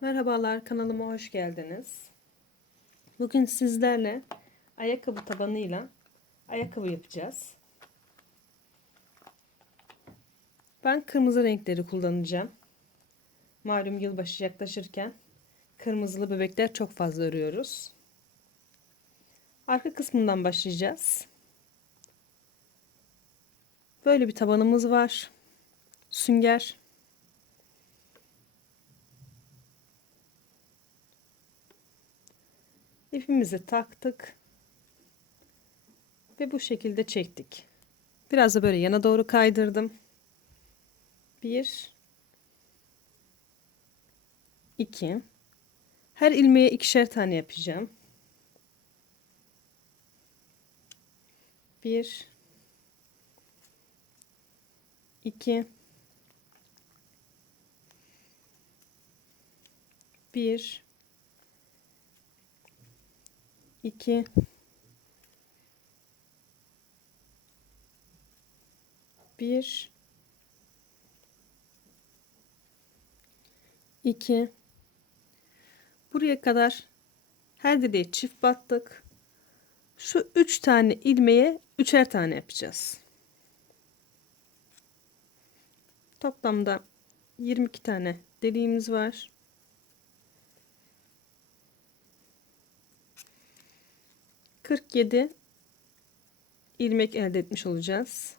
Merhabalar kanalıma hoş geldiniz. Bugün sizlerle ayakkabı tabanıyla ayakkabı yapacağız. Ben kırmızı renkleri kullanacağım. Malum yılbaşı yaklaşırken kırmızılı bebekler çok fazla örüyoruz. Arka kısmından başlayacağız. Böyle bir tabanımız var. Sünger İpimizi taktık. Ve bu şekilde çektik. Biraz da böyle yana doğru kaydırdım. Bir, iki. Her ilmeğe ikişer tane yapacağım. Bir, iki, bir, 2 1 2 Buraya kadar her direğe çift battık. Şu 3 tane ilmeğe üçer tane yapacağız. Toplamda 22 tane deliğimiz var. 47 ilmek elde etmiş olacağız.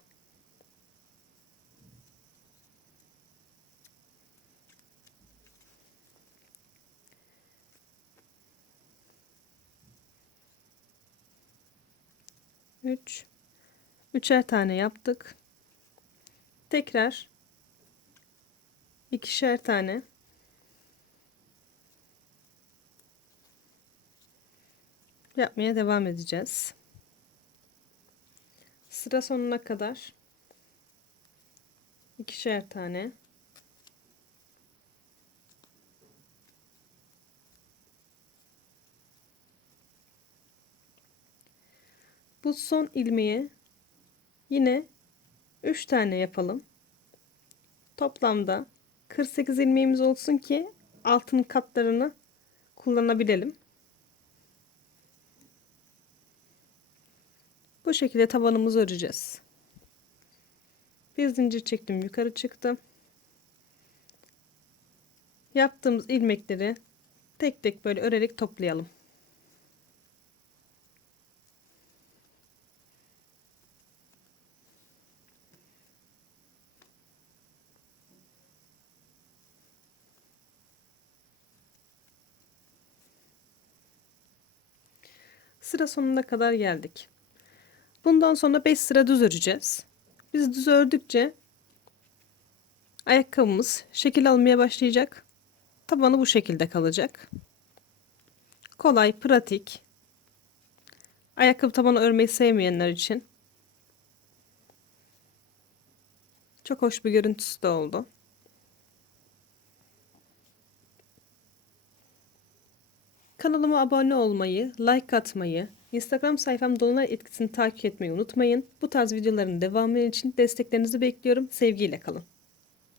Üç, üçer tane yaptık. Tekrar ikişer tane yapmaya devam edeceğiz. Sıra sonuna kadar ikişer tane Bu son ilmeği yine 3 tane yapalım. Toplamda 48 ilmeğimiz olsun ki altın katlarını kullanabilelim. Bu şekilde tabanımızı öreceğiz. Bir zincir çektim yukarı çıktım. Yaptığımız ilmekleri tek tek böyle örerek toplayalım. Sıra sonuna kadar geldik. Bundan sonra 5 sıra düz öreceğiz. Biz düz ördükçe ayakkabımız şekil almaya başlayacak. Tabanı bu şekilde kalacak. Kolay, pratik. Ayakkabı tabanı örmeyi sevmeyenler için çok hoş bir görüntüsü de oldu. Kanalıma abone olmayı, like atmayı, Instagram sayfam Dolunay etkisini takip etmeyi unutmayın. Bu tarz videoların devamı için desteklerinizi bekliyorum. Sevgiyle kalın.